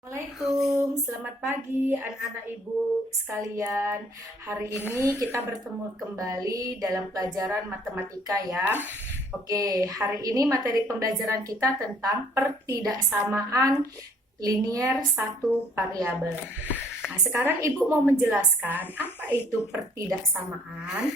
Assalamualaikum, selamat pagi anak-anak ibu sekalian. Hari ini kita bertemu kembali dalam pelajaran matematika ya. Oke, hari ini materi pembelajaran kita tentang pertidaksamaan linier satu variabel. Nah, sekarang ibu mau menjelaskan apa itu pertidaksamaan.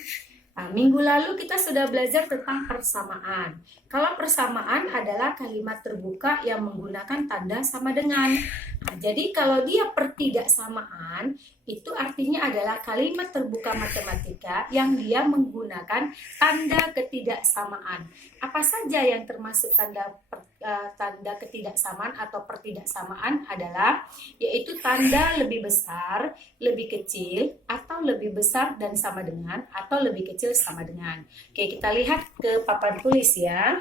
Nah, minggu lalu kita sudah belajar tentang persamaan. Kalau persamaan adalah kalimat terbuka yang menggunakan tanda sama dengan. Nah, jadi kalau dia pertidaksamaan, itu artinya adalah kalimat terbuka matematika yang dia menggunakan tanda ketidaksamaan. Apa saja yang termasuk tanda ketidaksamaan atau pertidaksamaan adalah yaitu tanda lebih besar, lebih kecil, atau lebih besar dan sama dengan, atau lebih kecil sama dengan. Oke, kita lihat ke papan tulis ya.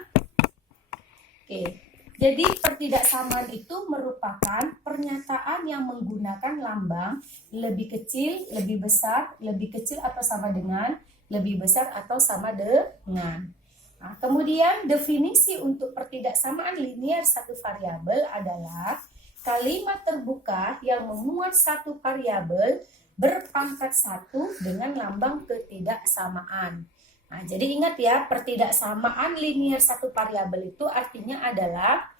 Oke, jadi pertidaksamaan itu merupakan pernyataan yang menggunakan lambang lebih kecil, lebih besar, lebih kecil atau sama dengan, lebih besar atau sama dengan. Nah, kemudian definisi untuk pertidaksamaan linier satu variabel adalah kalimat terbuka yang memuat satu variabel berpangkat satu dengan lambang ketidaksamaan. Nah, jadi ingat ya, pertidaksamaan linier satu variabel itu artinya adalah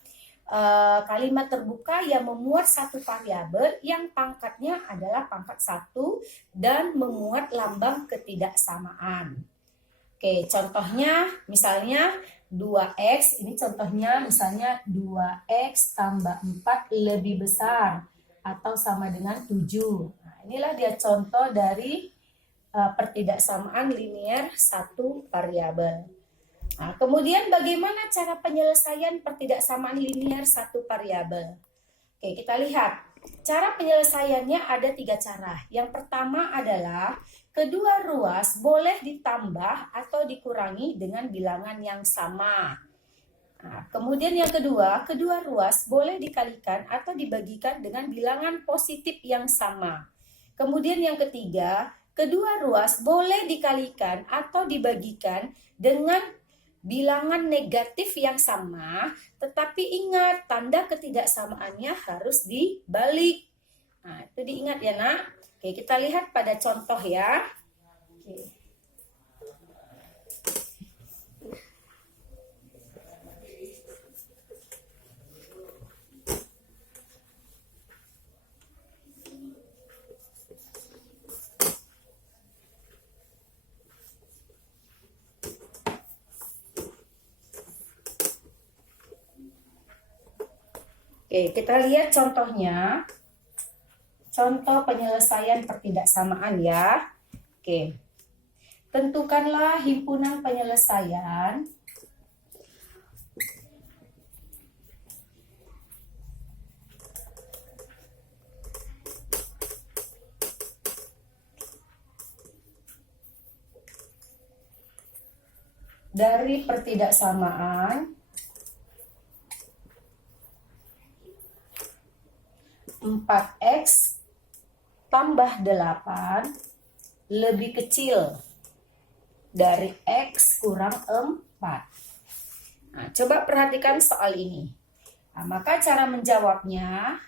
kalimat terbuka yang memuat satu variabel yang pangkatnya adalah pangkat satu dan memuat lambang ketidaksamaan. Oke, contohnya misalnya 2x, ini contohnya misalnya 2x tambah 4 lebih besar atau sama dengan 7. Nah, inilah dia contoh dari pertidaksamaan linier satu variabel. Nah, kemudian bagaimana cara penyelesaian pertidaksamaan linier satu variabel? Oke, kita lihat. Cara penyelesaiannya ada 3 cara. Yang pertama adalah kedua ruas boleh ditambah atau dikurangi dengan bilangan yang sama. Nah, kemudian yang kedua ruas boleh dikalikan atau dibagikan dengan bilangan positif yang sama. Kemudian yang ketiga, kedua ruas boleh dikalikan atau dibagikan dengan bilangan negatif yang sama, tetapi ingat tanda ketidaksamaannya harus dibalik. Nah, itu diingat ya nak. Oke, kita lihat pada contoh ya. Oke. Oke, kita lihat contohnya. Contoh penyelesaian pertidaksamaan ya. Oke. Tentukanlah himpunan penyelesaian dari pertidaksamaan 4x tambah 8 lebih kecil dari x kurang 4. Nah, coba perhatikan soal ini. Nah, maka cara menjawabnya,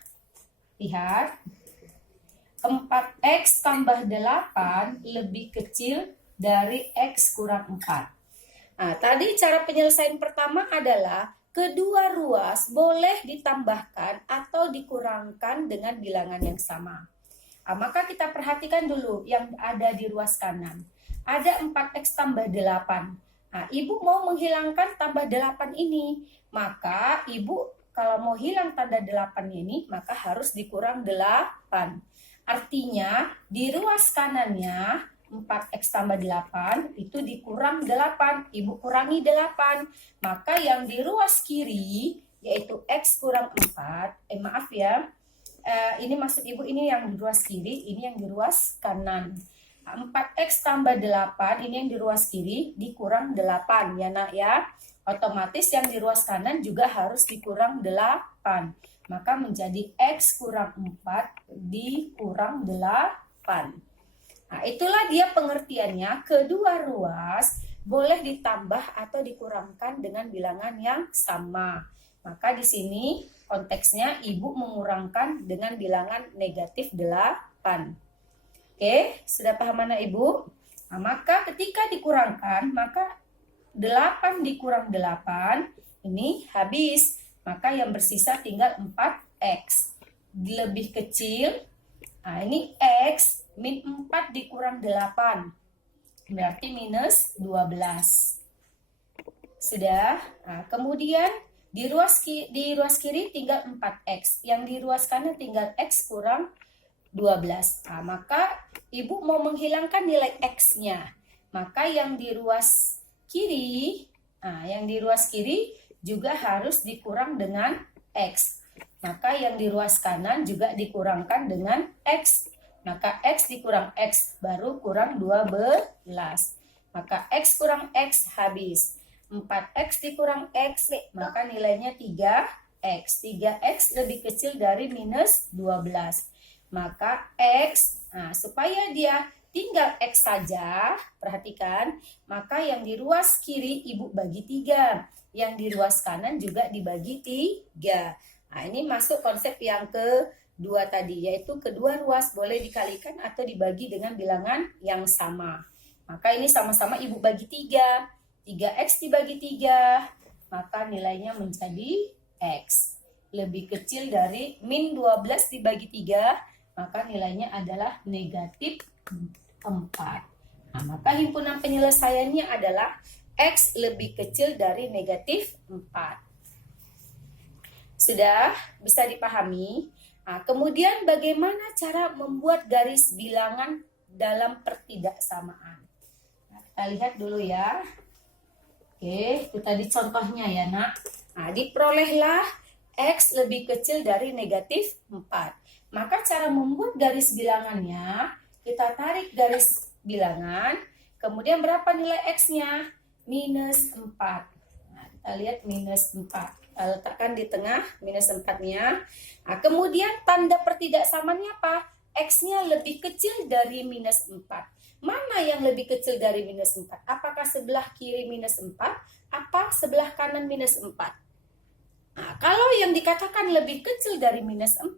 lihat, 4x tambah 8 lebih kecil dari x kurang 4. Nah, tadi cara penyelesaian pertama adalah kedua ruas boleh ditambahkan atau dikurangkan dengan bilangan yang sama. Nah, maka kita perhatikan dulu yang ada di ruas kanan. Ada 4x tambah 8. Nah, ibu mau menghilangkan tambah 8 ini. Maka ibu kalau mau hilang tanda 8 ini, maka harus dikurang 8. Artinya di ruas kanannya 4x tambah 8 itu dikurang 8, ibu kurangi 8, maka yang di ruas kiri yaitu x kurang 4, maaf ya, ini maksud ibu ini yang di ruas kiri, ini yang di ruas kanan. 4x tambah 8 ini yang di ruas kiri dikurang 8 ya nak ya, otomatis yang di ruas kanan juga harus dikurang 8, maka menjadi x kurang 4 dikurang 8. Nah, itulah dia pengertiannya, kedua ruas boleh ditambah atau dikurangkan dengan bilangan yang sama. Maka di sini konteksnya ibu mengurangkan dengan bilangan negatif 8. Oke, sudah paham anak ibu? Nah, maka ketika dikurangkan, maka 8 dikurang 8, ini habis. Maka yang bersisa tinggal 4x. Lebih kecil, nah ini x min 4 dikurang 8. Berarti minus 12. Sudah. Nah, kemudian di ruas kiri tinggal 4x. Yang di ruas kanan tinggal x kurang 12. Nah, maka ibu mau menghilangkan nilai x-nya. Maka yang di ruas kiri, juga harus dikurang dengan x. Maka yang di ruas kanan juga dikurangkan dengan x. Maka x dikurang x baru kurang 12. Maka x kurang x habis. 4x dikurang x, maka nilainya 3x. 3x lebih kecil dari minus 12. Maka x, supaya dia tinggal x saja, perhatikan, maka yang di ruas kiri ibu bagi 3. Yang di ruas kanan juga dibagi 3. Nah, ini masuk konsep yang kedua tadi, yaitu kedua ruas boleh dikalikan atau dibagi dengan bilangan yang sama. Maka ini sama-sama ibu bagi 3. 3x dibagi 3, maka nilainya menjadi x. Lebih kecil dari min 12 dibagi 3, maka nilainya adalah negatif 4. Nah, maka himpunan penyelesaiannya adalah x lebih kecil dari negatif 4. Sudah bisa dipahami? Nah, kemudian bagaimana cara membuat garis bilangan dalam pertidaksamaan? Nah, kita lihat dulu ya. Oke, itu tadi contohnya ya nak. Nah, diperolehlah x lebih kecil dari negatif 4. Maka cara membuat garis bilangannya, kita tarik garis bilangan, kemudian berapa nilai x-nya? Minus 4. Nah, kita lihat minus 4. Kita letakkan di tengah minus 4-nya. Nah, kemudian tanda pertidaksamaannya apa? X-nya lebih kecil dari minus 4. Mana yang lebih kecil dari minus 4? Apakah sebelah kiri minus 4? Apa sebelah kanan minus 4? Nah, kalau yang dikatakan lebih kecil dari minus 4,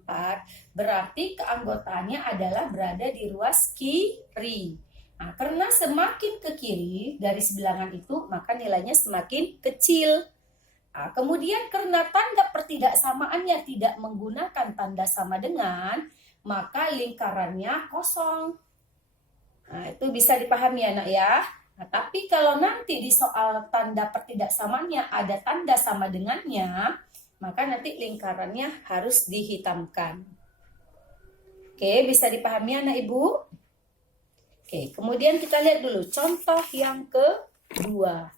berarti keanggotaannya adalah berada di ruas kiri. Nah, karena semakin ke kiri garis bilangan itu, maka nilainya semakin kecil. Nah, kemudian karena tanda pertidaksamaannya tidak menggunakan tanda sama dengan, maka lingkarannya kosong. Nah, itu bisa dipahami ya nak ya. Nah, tapi kalau nanti di soal tanda pertidaksamaannya ada tanda sama dengannya, maka nanti lingkarannya harus dihitamkan. Oke, bisa dipahami anak ibu? Oke, kemudian kita lihat dulu contoh yang kedua.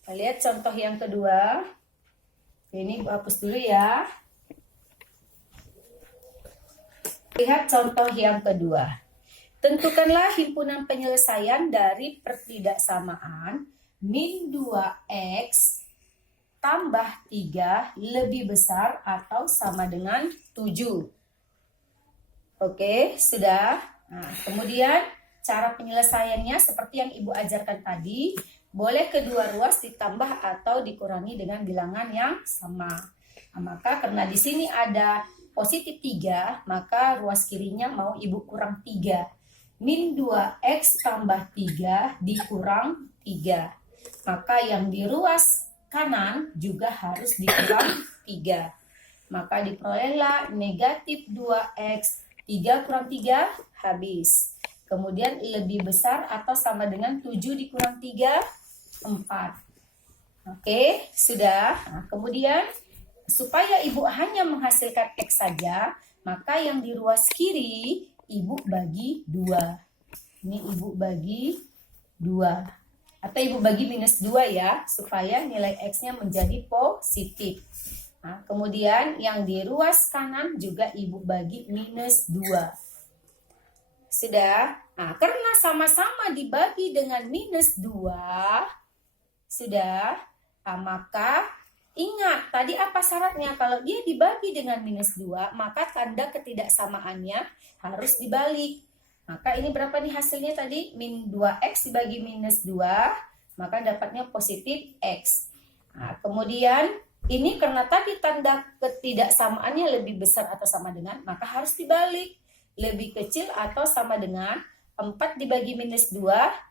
Kita lihat contoh yang kedua. Ini ibu hapus dulu ya. Lihat contoh yang kedua. Tentukanlah himpunan penyelesaian dari pertidaksamaan min 2x tambah 3 lebih besar atau sama dengan 7. Oke, sudah. Nah, kemudian cara penyelesaiannya seperti yang ibu ajarkan tadi, boleh kedua ruas ditambah atau dikurangi dengan bilangan yang sama. Nah, maka karena di sini ada positif 3, maka ruas kirinya mau ibu kurang 3. Min 2x tambah 3 dikurang 3. Maka yang di ruas kanan juga harus dikurang 3. Maka diperolehlah negatif 2x, 3 kurang 3 habis. Kemudian lebih besar atau sama dengan 7 dikurang 3, 4. Oke, sudah. Nah, kemudian supaya ibu hanya menghasilkan x saja, maka yang di ruas kiri ibu bagi 2. Ini ibu bagi 2. Atau ibu bagi minus 2 ya, supaya nilai x-nya menjadi positif. Nah, kemudian yang di ruas kanan juga ibu bagi minus 2. Sudah. Nah, karena sama-sama dibagi dengan minus 2, sudah. Nah, maka ingat, tadi apa syaratnya? Kalau dia dibagi dengan minus 2, maka tanda ketidaksamaannya harus dibalik. Maka ini berapa nih hasilnya tadi? Min 2x dibagi minus 2, maka dapatnya positif x. Nah, kemudian Ini karena tadi tanda ketidaksamaannya lebih besar atau sama dengan, maka harus dibalik. Lebih kecil atau sama dengan 4 dibagi minus 2,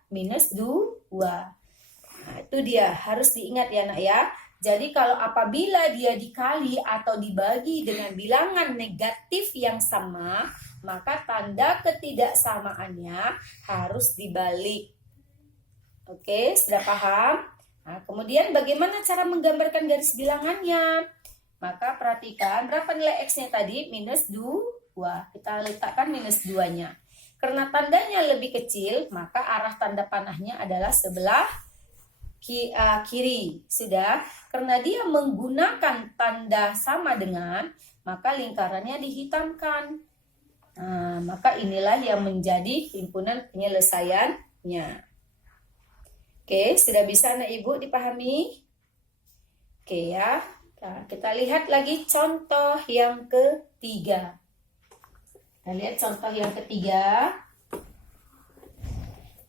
minus 2. Nah, itu dia, harus diingat ya nak ya. Jadi kalau apabila dia dikali atau dibagi dengan bilangan negatif yang sama, maka tanda ketidaksamaannya harus dibalik. Oke, sudah paham? Nah, kemudian bagaimana cara menggambarkan garis bilangannya? Maka perhatikan berapa nilai X-nya tadi? Minus 2. Kita letakkan minus 2-nya. Karena tandanya lebih kecil, maka arah tanda panahnya adalah sebelah kiri. Sudah? Karena dia menggunakan tanda sama dengan, maka lingkarannya dihitamkan. Nah, maka inilah yang menjadi himpunan penyelesaiannya. Oke, sudah bisa anak ibu dipahami? Oke ya, nah, kita lihat lagi contoh yang ketiga. Kita lihat contoh yang ketiga.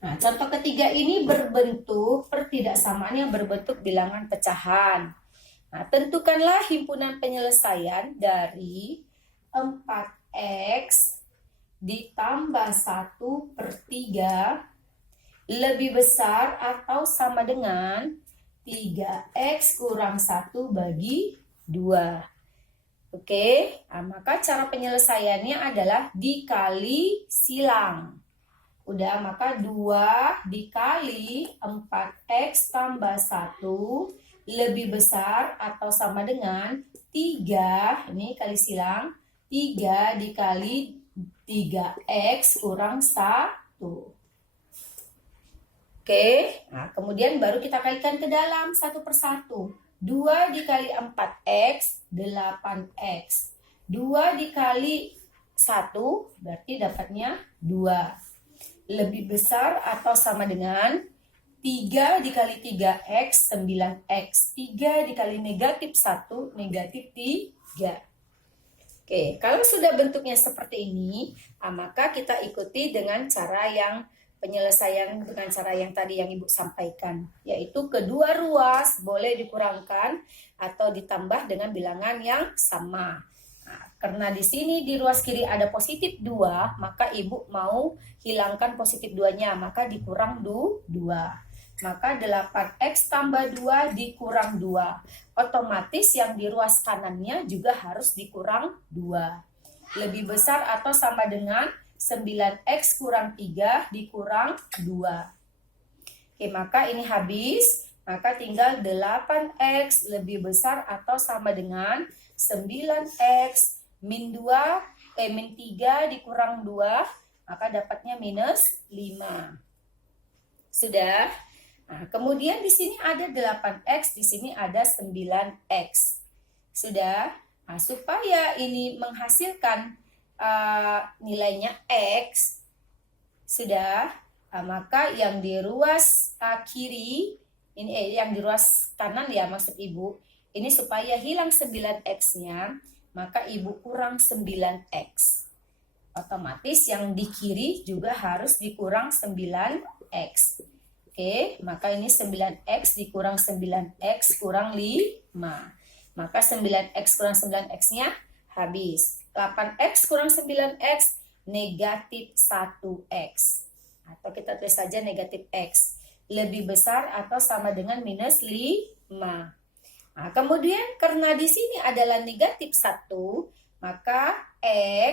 Nah, contoh ketiga ini berbentuk pertidaksamaan yang berbentuk bilangan pecahan. Nah, tentukanlah himpunan penyelesaian dari 4X ditambah 1/3 lebih besar atau sama dengan 3X kurang 1 bagi 2. Oke, nah, maka cara penyelesaiannya adalah dikali silang. Udah, maka 2 dikali 4X tambah 1 lebih besar atau sama dengan 3, ini kali silang, 3 dikali 3X kurang 1. Oke, nah kemudian baru kita kalikan ke dalam satu persatu. 2 dikali 4X, 8X. 2 dikali 1, berarti dapatnya 2. Lebih besar atau sama dengan 3 dikali 3X, 9X. 3 dikali negatif 1, negatif 3. Oke, kalau sudah bentuknya seperti ini, maka kita ikuti dengan cara yang penyelesaian dengan cara yang tadi yang Ibu sampaikan, yaitu kedua ruas boleh dikurangkan atau ditambah dengan bilangan yang sama. Nah, karena di sini di ruas kiri ada positif 2, maka Ibu mau hilangkan positif 2-nya, maka dikurang 2. Maka 8X tambah 2 dikurang 2. Otomatis yang di ruas kanannya juga harus dikurang 2. Lebih besar atau sama dengan 9X kurang 3 dikurang 2. Oke, maka ini habis. Maka tinggal 8X lebih besar atau sama dengan 9X min 3 dikurang 2. Maka dapatnya minus 5. Sudah? Nah, kemudian di sini ada 8X, di sini ada 9X. Sudah? Nah, supaya ini menghasilkan nilainya X, sudah, maka yang di ruas kiri ini yang di ruas kanan ya maksud Ibu, ini supaya hilang 9X-nya, maka Ibu kurang 9X. Otomatis yang di kiri juga harus dikurang 9X. Oke, maka ini 9X dikurang 9X kurang 5. Maka 9X kurang 9X-nya habis. 8X kurang 9X negatif 1X. Atau kita tulis saja negatif X. Lebih besar atau sama dengan minus 5. Nah, kemudian karena di sini adalah negatif 1, maka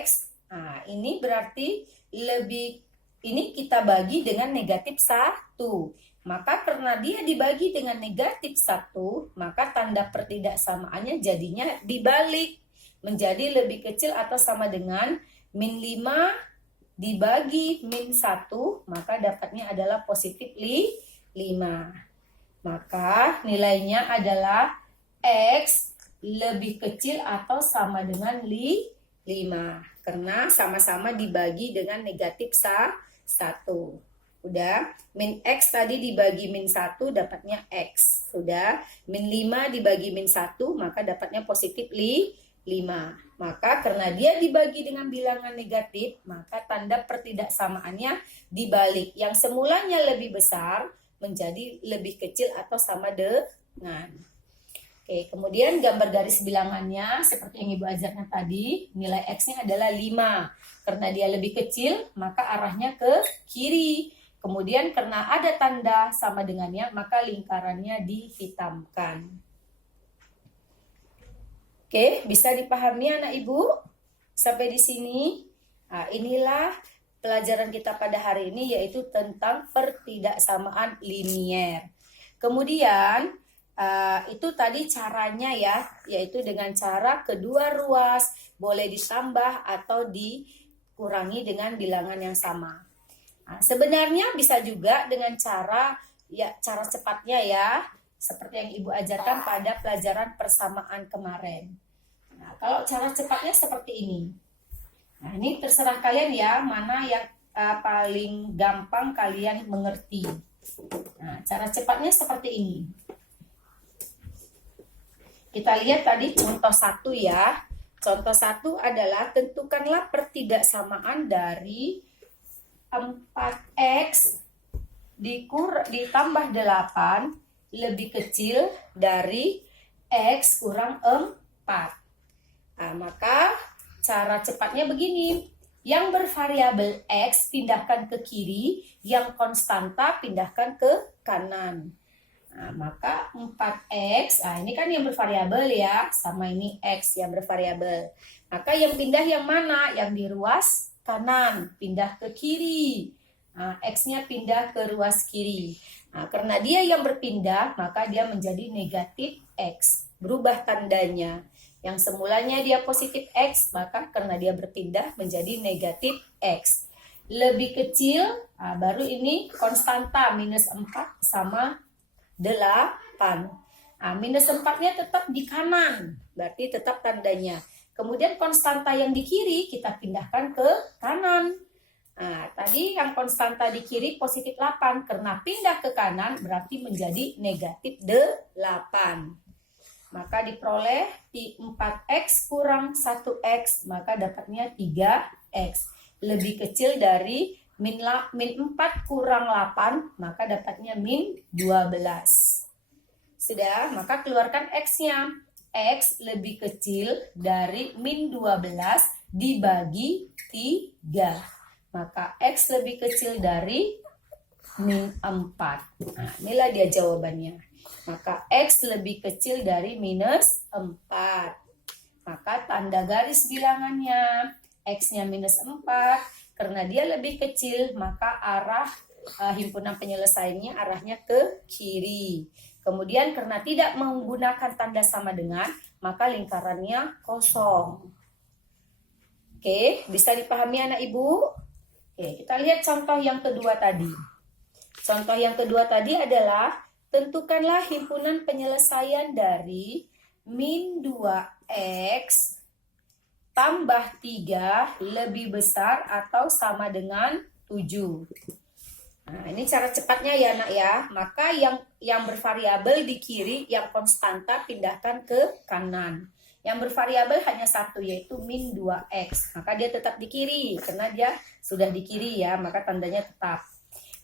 X, nah ini berarti ini kita bagi dengan negatif 1. Maka karena dia dibagi dengan negatif 1, maka tanda pertidaksamaannya jadinya dibalik. Menjadi lebih kecil atau sama dengan min 5 dibagi min 1, maka dapatnya adalah positif 5. Maka nilainya adalah X lebih kecil atau sama dengan 5. Karena sama-sama dibagi dengan negatif 1. Udah, min X tadi dibagi min 1 dapatnya X. Sudah, min 5 dibagi min 1 maka dapatnya positif 5. Maka karena dia dibagi dengan bilangan negatif, maka tanda pertidaksamaannya dibalik. Yang semulanya lebih besar menjadi lebih kecil atau sama dengan. Oke, kemudian gambar garis bilangannya seperti yang Ibu ajarkan tadi, nilai X-nya adalah 5. Karena dia lebih kecil, maka arahnya ke kiri. Kemudian karena ada tanda sama dengannya, maka lingkarannya dihitamkan. Oke, bisa dipahami anak Ibu? Sampai di sini. Nah, inilah pelajaran kita pada hari ini, yaitu tentang pertidaksamaan linier. Kemudian, itu tadi caranya ya, yaitu dengan cara kedua ruas boleh ditambah atau dikurangi dengan bilangan yang sama. Nah, sebenarnya bisa juga dengan cara cepatnya ya, seperti yang Ibu ajarkan pada pelajaran persamaan kemarin. Nah, kalau cara cepatnya seperti ini. Nah, ini terserah kalian ya, mana yang paling gampang kalian mengerti. Nah, cara cepatnya seperti ini. Kita lihat tadi contoh 1 ya. Contoh 1 adalah tentukanlah pertidaksamaan dari 4X ditambah 8 lebih kecil dari X kurang 4. Nah, maka cara cepatnya begini. Yang bervariabel X pindahkan ke kiri, yang konstanta pindahkan ke kanan. Nah, maka 4X, ini kan yang bervariabel ya, sama ini X yang bervariabel. Maka yang pindah yang mana? Yang di ruas kanan, pindah ke kiri. Nah, X-nya pindah ke ruas kiri. Nah, karena dia yang berpindah, maka dia menjadi negatif X. Berubah tandanya. Yang semulanya dia positif X, maka karena dia berpindah menjadi negatif X. Lebih kecil, baru ini konstanta minus 4 sama 8. Nah, minus 4-nya tetap di kanan, berarti tetap tandanya. Kemudian konstanta yang di kiri kita pindahkan ke kanan. Nah, tadi yang konstanta di kiri positif 8, karena pindah ke kanan berarti menjadi negatif 8. Maka diperoleh 4X kurang 1X, maka dapatnya 3X. Lebih kecil dari min 4 kurang 8, maka dapatnya min 12. Sudah, maka keluarkan X-nya. X lebih kecil dari min 12 dibagi 3. Maka X lebih kecil dari min 4. Nah, inilah dia jawabannya. Maka X lebih kecil dari minus 4. Maka tanda garis bilangannya. X-nya minus 4. Karena dia lebih kecil, maka arah himpunan penyelesaiannya arahnya ke kiri. Kemudian karena tidak menggunakan tanda sama dengan, maka lingkarannya kosong. Oke, bisa dipahami anak Ibu? Oke, kita lihat contoh yang kedua tadi. Contoh yang kedua tadi adalah tentukanlah himpunan penyelesaian dari min 2X tambah 3 lebih besar atau sama dengan 7. Nah, ini cara cepatnya ya nak ya. Maka yang bervariabel di kiri, yang konstanta pindahkan ke kanan. Yang bervariabel hanya satu, yaitu min 2X. Maka dia tetap di kiri, karena dia sudah di kiri ya, maka tandanya tetap.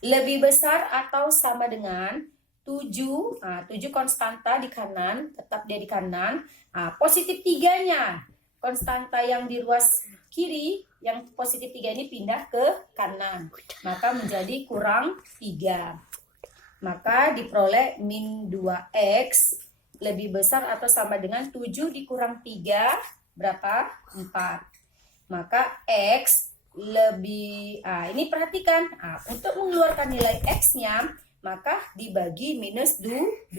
Lebih besar atau sama dengan 7. Nah, 7 konstanta di kanan, tetap dia di kanan. Nah, positif 3-nya. Konstanta yang di ruas kiri, yang positif 3 ini pindah ke kanan. Maka menjadi kurang 3. Maka diperoleh min 2X lebih besar atau sama dengan 7 dikurang 3, berapa? 4. Maka X lebih, ini perhatikan. Untuk mengeluarkan nilai X-nya, maka dibagi minus 2.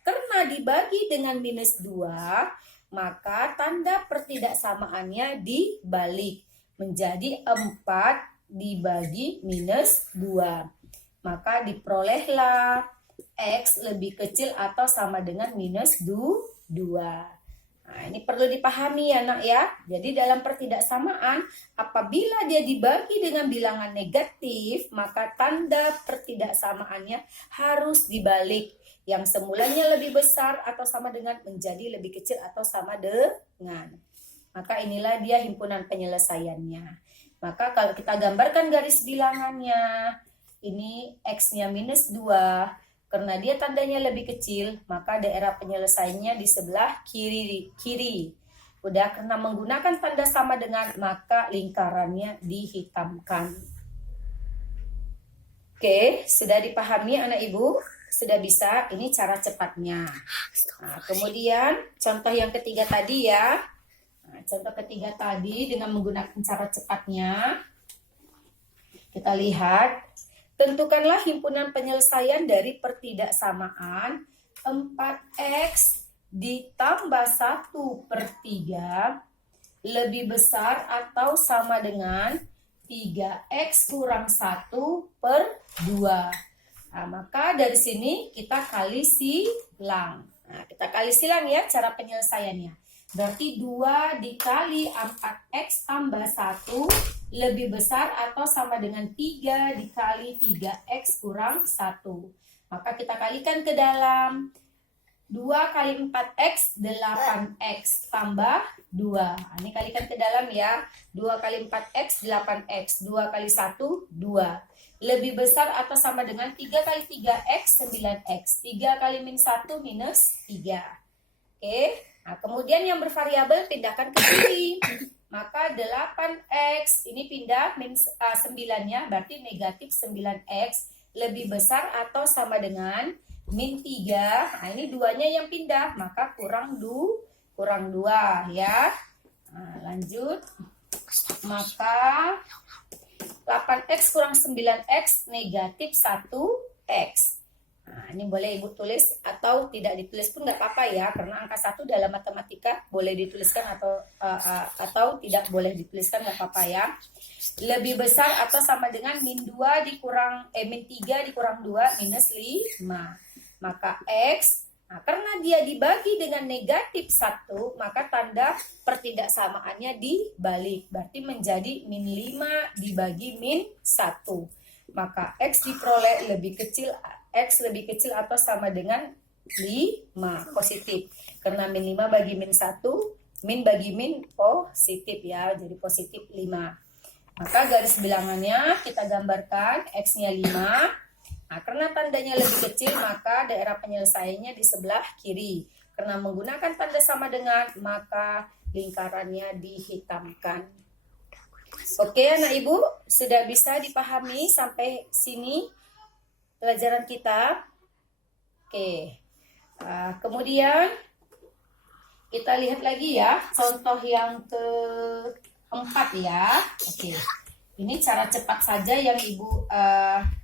Karena dibagi dengan minus 2, maka tanda pertidaksamaannya dibalik menjadi 4 dibagi minus 2. Maka diperolehlah X lebih kecil atau sama dengan minus 2. Nah, ini perlu dipahami ya nak ya. Jadi dalam pertidaksamaan, apabila dia dibagi dengan bilangan negatif, maka tanda pertidaksamaannya harus dibalik. Yang semulanya lebih besar atau sama dengan menjadi lebih kecil atau sama dengan. Maka inilah dia himpunan penyelesaiannya. Maka kalau kita gambarkan garis bilangannya, ini X-nya minus 2, Karena dia tandanya lebih kecil, maka daerah penyelesaiannya di sebelah kiri. Udah, karena menggunakan tanda sama dengan, maka lingkarannya dihitamkan. Oke, sudah dipahami anak ibu? Sudah bisa, ini cara cepatnya. Nah, kemudian contoh yang ketiga tadi ya. Nah, contoh ketiga tadi dengan menggunakan cara cepatnya. Kita lihat, tentukanlah himpunan penyelesaian dari pertidaksamaan 4x ditambah 1/3 lebih besar atau sama dengan 3x kurang 1/2. Nah, maka dari sini kita kali silang. Nah, kita kali silang ya cara penyelesaiannya. Berarti 2 dikali 4x tambah 1 lebih besar atau sama dengan 3 dikali 3x kurang 1. Maka kita kalikan ke dalam. 2 kali 4x, 8x tambah 2. Nah, ini kalikan ke dalam ya. 2 kali 4x, 8x. 2 kali 1, 2. Lebih besar atau sama dengan 3 kali 3x, 9x. 3 kali min 1 minus 3. Oke. Nah, kemudian yang bervariabel pindahkan ke kiri. Maka 8x ini pindah min 9-nya, berarti negatif 9x lebih besar atau sama dengan min 3. Nah, ini 2-nya yang pindah, maka kurang 2 ya. Nah, lanjut. Maka 8x kurang 9x negatif 1x. Nah, ini boleh ibu tulis atau tidak ditulis pun nggak apa-apa ya, karena angka 1 dalam matematika boleh dituliskan atau tidak boleh dituliskan, nggak apa-apa ya. Lebih besar atau sama dengan min 2 dikurang min 3 dikurang 2 minus 5. Maka x, nah, karena dia dibagi dengan negatif 1, maka tanda pertidaksamaannya dibalik, berarti menjadi min 5 dibagi min 1. Maka x diperoleh lebih kecil, x lebih kecil atau sama dengan 5, positif. Karena min 5 bagi min 1, min bagi min positif ya, jadi positif 5. Maka garis bilangannya kita gambarkan, x-nya 5. Nah, karena tandanya lebih kecil, maka daerah penyelesaiannya di sebelah kiri. Karena menggunakan tanda sama dengan, maka lingkarannya dihitamkan. Oke anak ibu, sudah bisa dipahami sampai sini pelajaran kita. Oke, kemudian kita lihat lagi ya contoh yang keempat ya. Oke, ini cara cepat saja yang ibu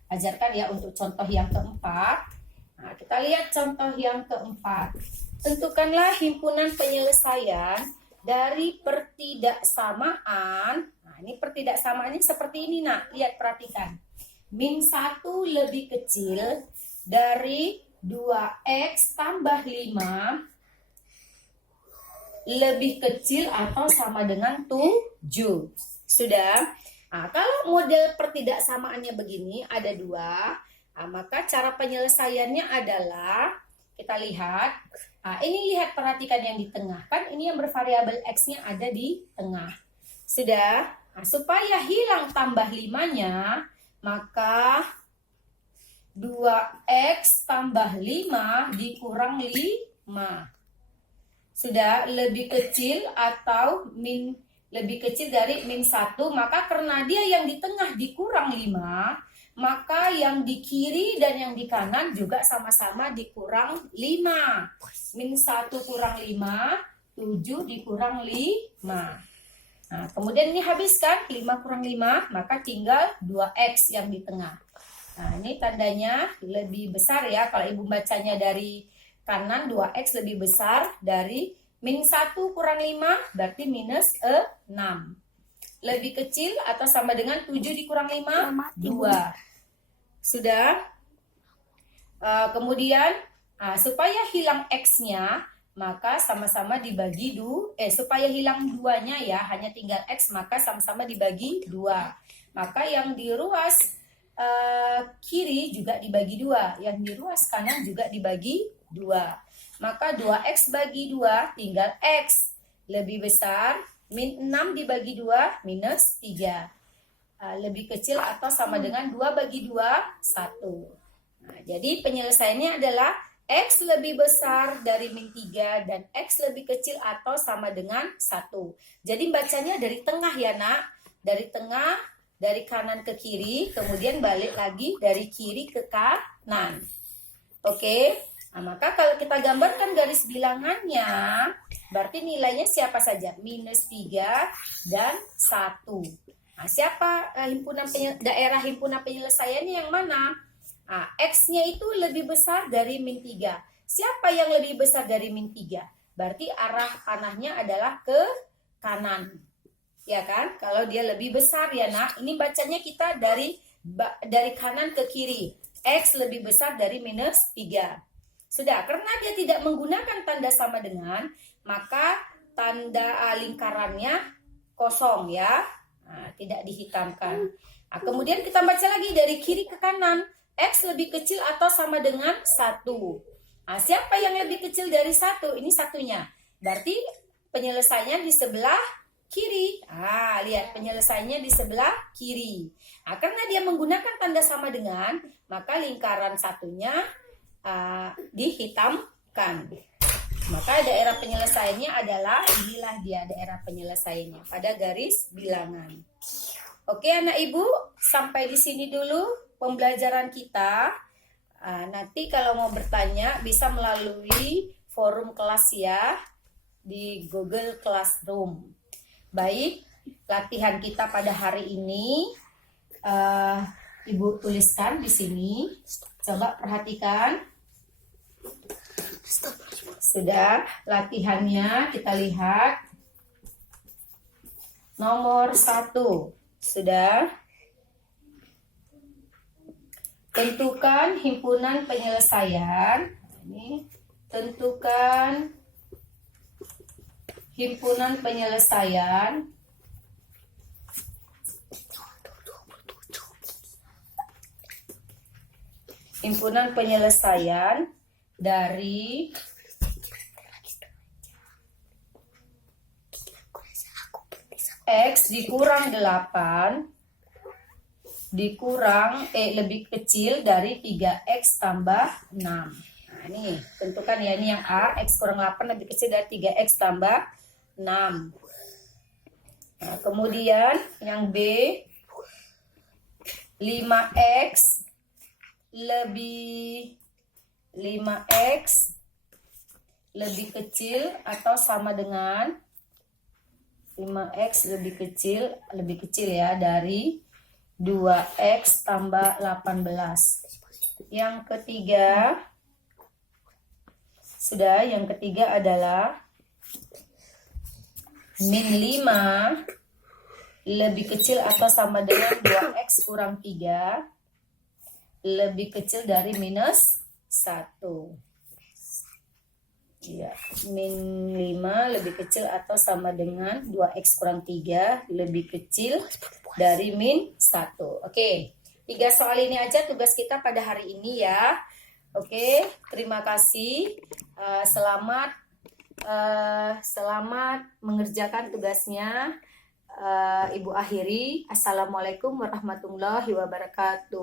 ajarkan ya untuk contoh yang keempat. Nah, kita lihat contoh yang keempat. Tentukanlah himpunan penyelesaian dari pertidaksamaan. Nah, ini pertidaksamaannya seperti ini nak. Lihat, perhatikan. Min 1 lebih kecil dari 2x tambah 5 lebih kecil atau sama dengan 7. Sudah? Nah, kalau model pertidaksamaannya begini, ada 2. Nah, maka cara penyelesaiannya adalah, kita lihat. Nah, ini lihat, perhatikan yang di tengah. Kan ini yang bervariabel x-nya ada di tengah. Sudah? Nah, supaya hilang tambah 5-nya, maka 2x tambah 5 dikurang 5. Sudah, lebih kecil atau lebih kecil dari min 1, maka karena dia yang di tengah dikurang 5, maka yang di kiri dan yang di kanan juga sama-sama dikurang 5. Min 1 kurang 5, 7 dikurang 5. Nah, kemudian ini habiskan 5 kurang 5, maka tinggal 2x yang di tengah. Nah, ini tandanya lebih besar ya, kalau ibu bacanya dari kanan 2x lebih besar dari min 1 kurang 5, berarti minus 6. Lebih kecil atau sama dengan 7 dikurang 5, 2. Sudah? Kemudian, supaya hilang x-nya, maka sama-sama dibagi supaya hilang 2-nya ya, hanya tinggal x, maka sama-sama dibagi 2. Maka yang di ruas kiri juga dibagi 2, yang di ruas kanan juga dibagi 2. Maka 2x bagi 2 tinggal x lebih besar, min 6 dibagi 2 minus 3. Lebih kecil atau sama dengan 2 bagi 2, 1. Nah, jadi penyelesaiannya adalah X lebih besar dari min 3 dan X lebih kecil atau sama dengan 1. Jadi bacanya dari tengah ya nak. Dari tengah, dari kanan ke kiri, kemudian balik lagi dari kiri ke kanan. Oke, nah, maka kalau kita gambarkan garis bilangannya, berarti nilainya siapa saja? Minus 3 dan 1. Nah, siapa daerah himpunan penyelesaiannya yang mana? Nah, X-nya itu lebih besar dari min 3. Siapa yang lebih besar dari min 3? Berarti arah panahnya adalah ke kanan. Ya kan? Kalau dia lebih besar ya nak. Ini bacanya kita dari kanan ke kiri. X lebih besar dari minus 3. Sudah, karena dia tidak menggunakan tanda sama dengan, maka tanda lingkarannya kosong ya. Nah, tidak dihitamkan. Nah, kemudian kita baca lagi dari kiri ke kanan. X lebih kecil atau sama dengan 1. Nah, siapa yang lebih kecil dari 1? Ini satunya. Berarti penyelesaiannya di sebelah kiri. Ah, lihat penyelesaiannya di sebelah kiri. Nah, karena dia menggunakan tanda sama dengan, maka lingkaran satunya dihitamkan. Maka daerah penyelesaiannya adalah, inilah dia daerah penyelesaiannya pada garis bilangan. Oke anak ibu, sampai di sini dulu pembelajaran kita. Nanti kalau mau bertanya bisa melalui forum kelas ya di Google Classroom. Baik, latihan kita pada hari ini ibu tuliskan di sini. Coba perhatikan. Sudah, latihannya kita lihat. Nomor 1. Sudah. Tentukan himpunan penyelesaian. Ini tentukan himpunan penyelesaian dari X dikurang 8 dikurang lebih kecil dari 3X tambah 6. Nah, ini tentukan ya, ini yang A, X kurang 8 lebih kecil dari 3X tambah 6. Nah, kemudian yang B, 5X lebih kecil atau sama dengan 5X lebih kecil ya dari 2X tambah 18. Yang ketiga, sudah, yang ketiga adalah min 5 lebih kecil atau sama dengan 2X kurang 3 lebih kecil dari minus 1. Ya, min 5 lebih kecil atau sama dengan 2X kurang 3 lebih kecil dari min 1. Oke, 3 soal ini aja tugas kita pada hari ini ya. Oke, terima kasih. Selamat mengerjakan tugasnya. Ibu akhiri. Assalamualaikum warahmatullahi wabarakatuh.